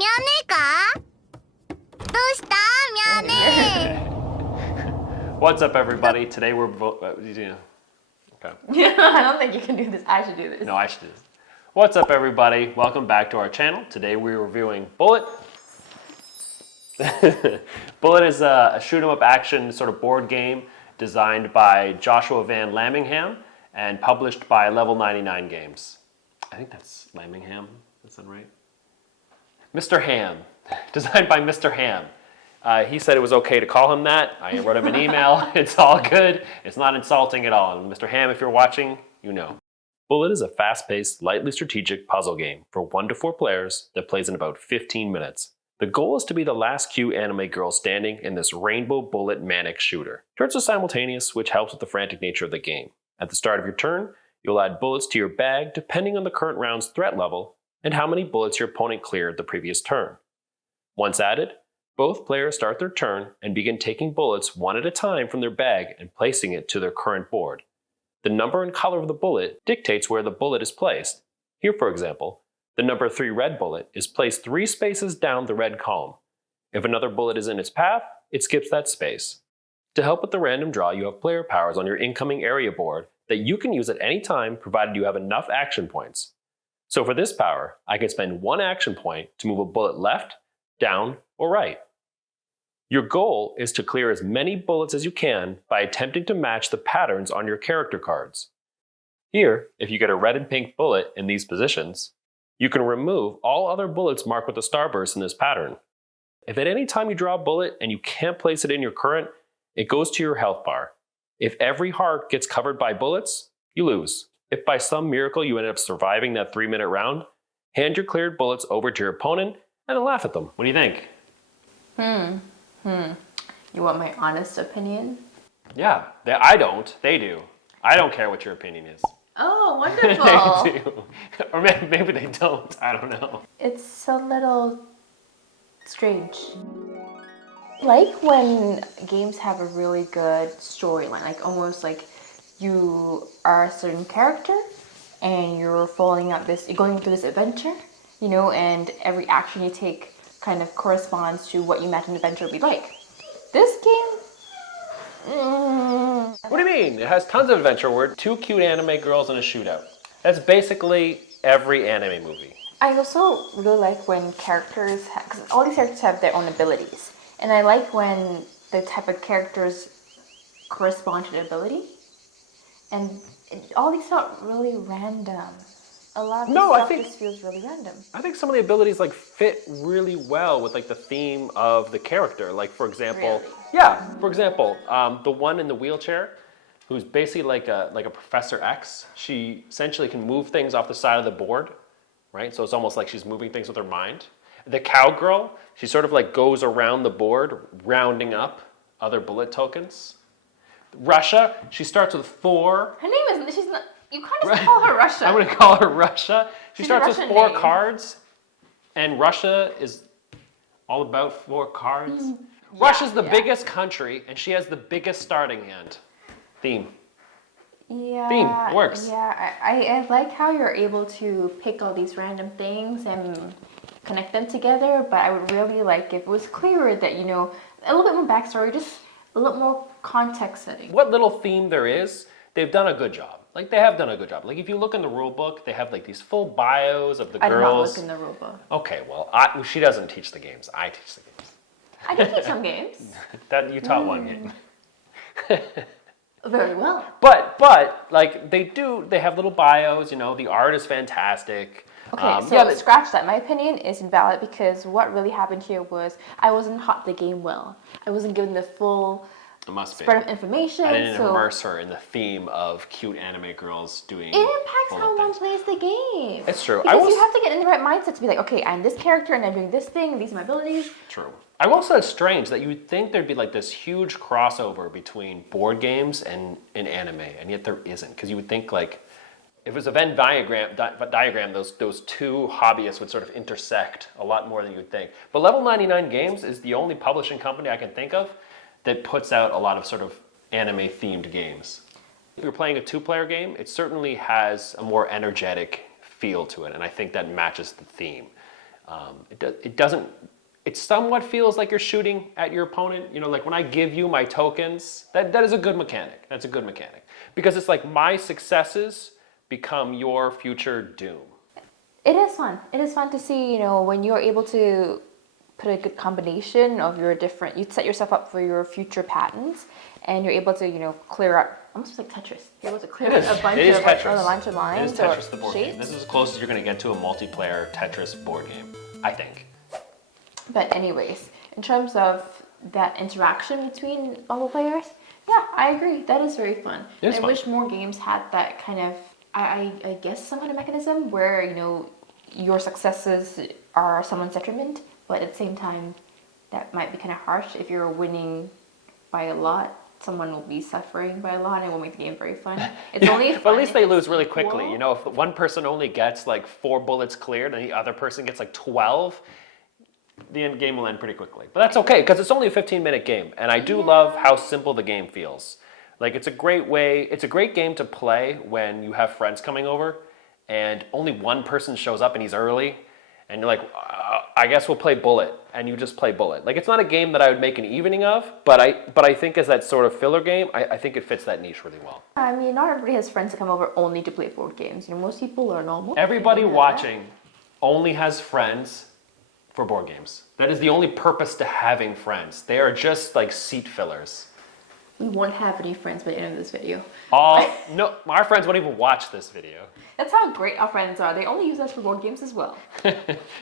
면회가? どうした면회? What's up, everybody? Today we're okay. I don't think you can do this. I should do this. No, I should do this. What's up, everybody? Welcome back to our channel. Today we're reviewing Bullet. Bullet is a shoot 'em up action sort of board game designed by Joshua Van Lammingham and published by Level 99 Games. I think that's Lammingham. Is that right? Mr. Ham. Designed by Mr. Ham. He said it was okay to call him that. I wrote him an email. It's all good. It's not insulting at all. And Mr. Ham, if you're watching, you know. Bullet is a fast-paced, lightly strategic puzzle game for 1 to 4 players that plays in about 15 minutes. The goal is to be the last cute anime girl standing in this rainbow bullet manic shooter. Turns are simultaneous, which helps with the frantic nature of the game. At the start of your turn, you'll add bullets to your bag depending on the current round's threat level and how many bullets your opponent cleared the previous turn. Once added, both players start their turn and begin taking bullets one at a time from their bag and placing it to their current board. The number and color of the bullet dictates where the bullet is placed. Here, for example, the number 3 red bullet is placed 3 spaces down the red column. If another bullet is in its path, it skips that space. To help with the random draw, you have player powers on your incoming area board that you can use at any time provided you have enough action points. So for this power, I can spend 1 action point to move a bullet left, down, or right. Your goal is to clear as many bullets as you can by attempting to match the patterns on your character cards. Here, if you get a red and pink bullet in these positions, you can remove all other bullets marked with a starburst in this pattern. If at any time you draw a bullet and you can't place it in your current, it goes to your health bar. If every heart gets covered by bullets, you lose. If by some miracle you end up surviving that 3-minute round, hand your cleared bullets over to your opponent and then laugh at them. What do you think? You want my honest opinion? Yeah, I don't. They do. I don't care what your opinion is. Oh, wonderful. They do. Or maybe they don't. I don't know. It's a little strange. Like when games have a really good storyline, like almost like you are a certain character and you're going through this adventure, and every action you take kind of corresponds to what you imagine the adventure would be like. This game, What do you mean? It has tons of adventure where 2 cute anime girls in a shootout. That's basically every anime movie. I also really like when characters, because all these characters have their own abilities, and I like when the type of characters correspond to the ability, and all these felt really random. A lot of stuff just feels really random. I think some of the abilities fit really well with the theme of the character. Like for example, the one in the wheelchair, who's basically like a Professor X. She essentially can move things off the side of the board, right? So it's almost like she's moving things with her mind. The cowgirl, she sort of goes around the board, rounding up other bullet tokens. Russia, she starts with 4. Her name is, she's not, you can't just call her Russia. I'm going to call her Russia. She starts with 4 name. cards, and Russia is all about 4 cards. Russia's the biggest country, and she has the biggest starting hand. Theme. Yeah. Theme. It works. Yeah, I like how you're able to pick all these random things and connect them together, but I would really like if it was clearer that, a little bit more backstory, just a little more context setting. What little theme there is, they've done a good job. They have done a good job. If you look in the rule book, they have these full bios of the girls. I did not look in the rule book. Okay, well, she doesn't teach the games. I teach the games. I did teach some games. That you taught 1 game. Very well. But they have little bios, the art is fantastic. Okay, scratch that. My opinion is invalid because what really happened here was I wasn't taught the game well. I wasn't given the full spread of information. I didn't immerse her in the theme of cute anime girls doing. It impacts how one plays the game. It's true. Because you have to get in the right mindset to be like, okay, I'm this character and I'm doing this thing, these are my abilities. True. I will say it's strange that you would think there'd be this huge crossover between board games and anime, and yet there isn't. Because you would think if it was a Venn diagram, those 2 hobbyists would sort of intersect a lot more than you would think. But Level 99 Games is the only publishing company I can think of that puts out a lot of sort of anime-themed games. If you're playing a 2-player game, it certainly has a more energetic feel to it, and I think that matches the theme. It doesn't. It somewhat feels like you're shooting at your opponent. You know, like when I give you my tokens, that is a good mechanic. That's a good mechanic because it's like my successes become your future doom. It is fun. It is fun to see, when you're able to put a good combination of your different, you set yourself up for your future patterns, and you're able to, clear up, almost like Tetris. You're able to clear up a bunch of lines It is Tetris, the board shapes. game. This is as close as you're going to get to a multiplayer Tetris board game, I think. But anyways, in terms of that interaction between all the players, yeah, I agree. That is very fun. It's I fun. wish more games had that kind of, I guess, some kind of mechanism where, your successes are someone's detriment, but at the same time, that might be kind of harsh. If you're winning by a lot, someone will be suffering by a lot, and it will make the game very fun. It's only fun But at least if they it's lose really equal. quickly. You know, if one person only gets like 4 bullets cleared and the other person gets like 12, the end game will end pretty quickly. But that's okay because it's only a 15-minute game, and I do love how simple the game feels. Like it's a great game to play when you have friends coming over and only one person shows up and he's early, and you're like, I guess we'll play bullet, and you just play bullet. Like it's not a game that I would make an evening of, but I think as that sort of filler game, I think it fits that niche really well. I mean, not everybody has friends that come over only to play board games. Most people are normal. Everybody They have watching only has friends for board games. That is the only purpose to having friends. They are just like seat fillers. that. We won't have any friends by the end of this video. No, our friends won't even watch this video. That's how great our friends are. They only use us for board games as well.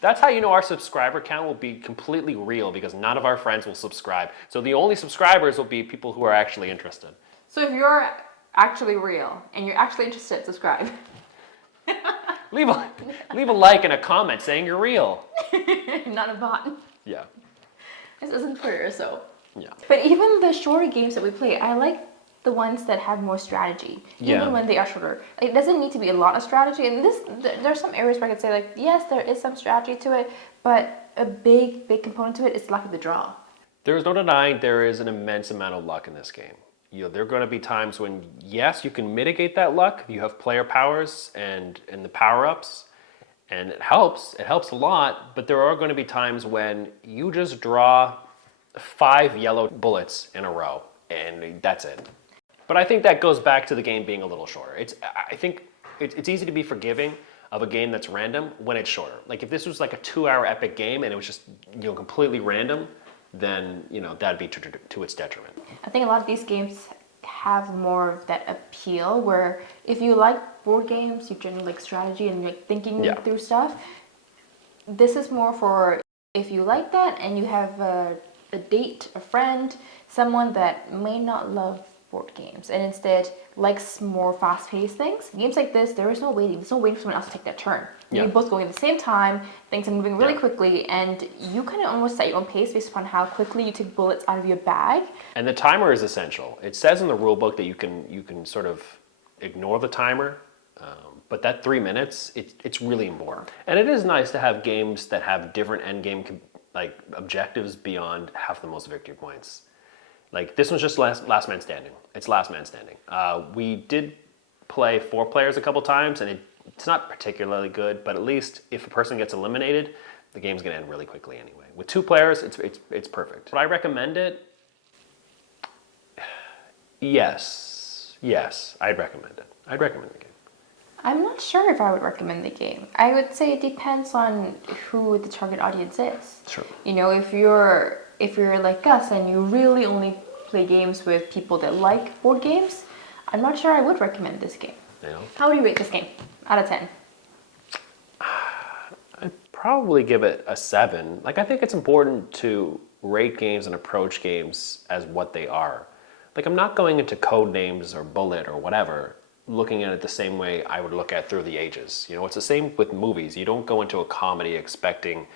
That's how you know our subscriber count will be completely real because none of our friends will subscribe. So the only subscribers will be people who are actually interested. So if you're actually real and you're actually interested, subscribe. Leave a like and a comment saying you're real. Not a bot. Yeah. This isn't Twitter, so. Yeah. But even the shorter games that we play, I like the ones that have more strategy, even Yeah. when they are shorter. It doesn't need to be a lot of strategy, and there's some areas where I could say like, yes, there is some strategy to it, but a big component to it is luck of the draw. There is no denying there is an immense amount of luck in this game. There are going to be times when, yes, you can mitigate that luck. You have player powers and the power-ups, and it helps a lot, but there are going to be times when you just draw 5 yellow bullets in a row, and that's it. But I think that goes back to the game being a little shorter. I think it's easy to be forgiving of a game that's random when it's shorter. Like if this was like a 2-hour epic game and it was just completely random, then that'd be to its detriment. I think a lot of these games have more of that appeal where if you like board games, you generally like strategy and like thinking through stuff. This is more for if you like that and you have a date, a friend, someone that may not love board games and instead likes more fast-paced things. Games like this, there is no waiting. There's no waiting for someone else to take their turn. Yeah. You're both going at the same time, things are moving really quickly, and you kind of almost set your own pace based upon how quickly you take bullets out of your bag. And the timer is essential. It says in the rule book that you can sort of ignore the timer, but that 3 minutes, it's really important. And it is nice to have games that have different end game like objectives beyond have the most victory points. Like this one's just last man standing. It's last man standing. We did play 4 players a couple times, and it's not particularly good, but at least if a person gets eliminated, the game's gonna end really quickly anyway. With 2 players, it's perfect. Would I recommend it? Yes, I'd recommend it. I'd recommend the game. I'm not sure if I would recommend the game. I would say it depends on who the target audience is. Sure. If you're like us and you really only play games with people that like board games, I'm not sure I would recommend this game. Yeah. How would you rate this game out of 10? I'd probably give it a 7. Like I think it's important to rate games and approach games as what they are. Like I'm not going into Codenames or Bullet or whatever, looking at it the same way I would look at Through the Ages. It's the same with movies. You don't go into a comedy expecting,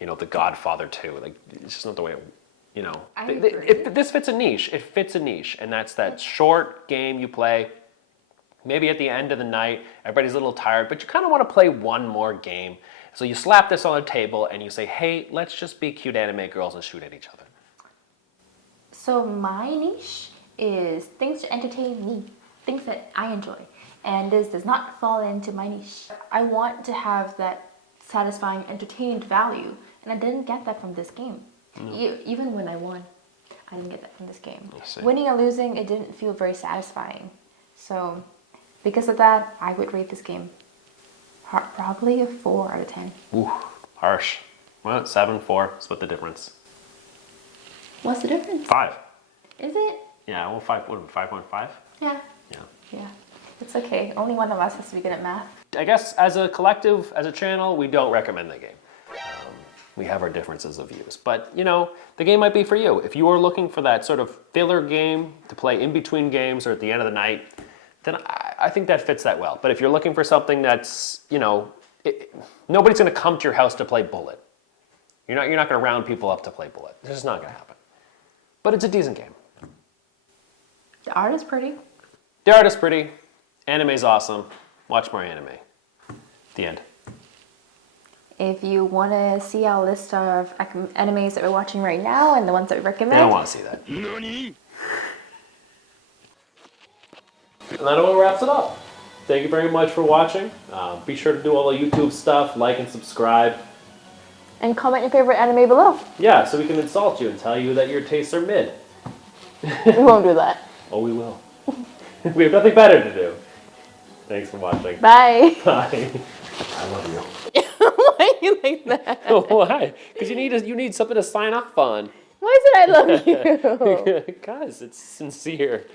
The Godfather 2. Like it's just not the way if this fits a niche, it fits a niche, and that's that short game you play. Maybe at the end of the night, everybody's a little tired, but you kind of want to play one more game. So you slap this on the table and you say, hey, let's just be cute anime girls and shoot at each other. So my niche is things to entertain me, things that I enjoy. And this does not fall into my niche. I want to have that satisfying, entertained value. And I didn't get that from this game. Even when I won, I didn't get that from this game. Winning or losing, it didn't feel very satisfying. So, because of that, I would rate this game probably a 4 out of 10. Ooh, harsh. Well, 7, 4, split the difference. What's the difference? 5. Is it? Yeah, well, 5.5? Yeah. Yeah. Yeah. It's okay. Only one of us has to be good at math. I guess as a collective, as a channel, we don't recommend the game. We have our differences of views. But, you know, the game might be for you. If you are looking for that sort of filler game to play in between games or at the end of the night, then I think that fits that well. But if you're looking for something that's, you know, nobody's going to come to your house to play Bullet. You're not going to round people up to play Bullet. It's just not going to happen. But it's a decent game. The art is pretty. The art is pretty. Anime's awesome. Watch more anime. The end. If you want to see our list of animes that we're watching right now and the ones that we recommend. I don't want to see that. And that all wraps it up. Thank you very much for watching. Be sure to do all the YouTube stuff, like and subscribe. And comment your favorite anime below. Yeah, so we can insult you and tell you that your tastes are mid. We won't do that. Oh, we will. We have nothing better to do. Thanks for watching. Bye. Bye. I love you. Why are you like that? Why? Because you need something to sign off on. Why is it I love you? Because it's sincere.